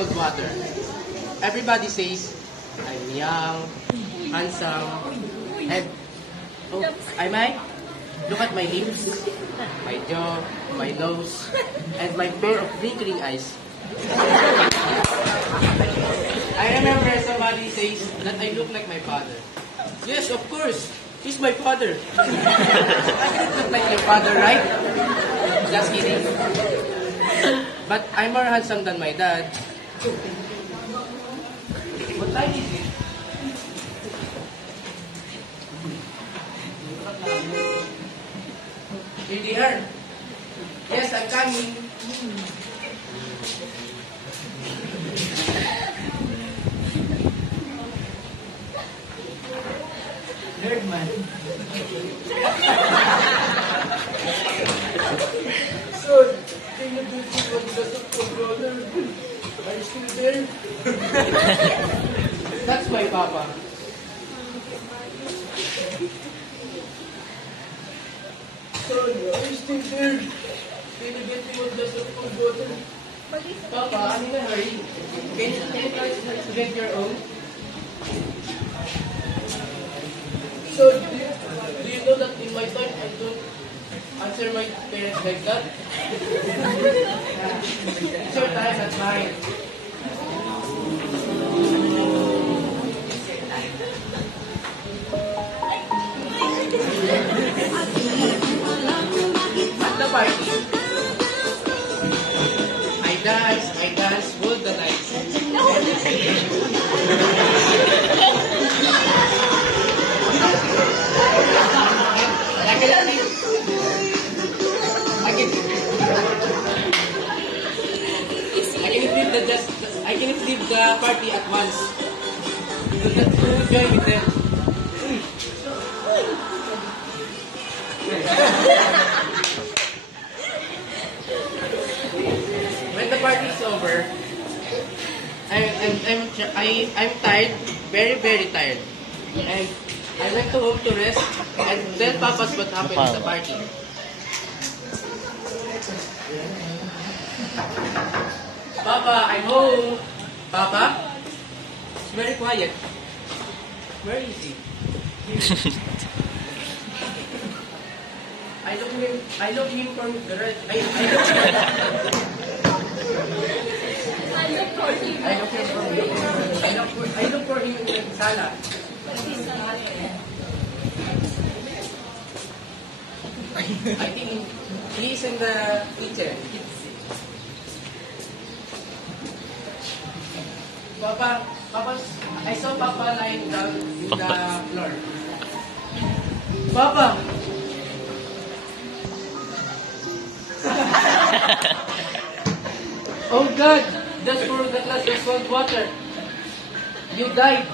cold water. Everybody says, I'm young, handsome, and... Oh, am I? Look at my lips, my jaw, my nose, and my pair of twinkling eyes. I remember somebody says that I look like my father. Yes, of course. He's my father. I don't look like my father, right? Just kidding. But I'm more handsome than my dad. What time is it? In the air. Yes, I'm coming. Nerd man. Son, can you do what does the controller? Are you still there? That's my papa. Son, are you still there? Can you get me what does the controller? Papa, I'm in a hurry. Can you try to get your own? So, do you know that in my time I don't answer my parents like that? It's your time, that's mine. At the party, I dance all the night. I cannot leave the party at once. To join with them. When the party is over, I'm tired, very tired. And I went to home to rest and tell Papa's what happened at the party. Papa, I'm home. Papa? It's very quiet. Where is he? I look him from the right. I look for him in the sala. I think he's in the kitchen. Papa, I saw Papa lying down in the floor. Papa! Oh God! Just for the glass of cold water. You died.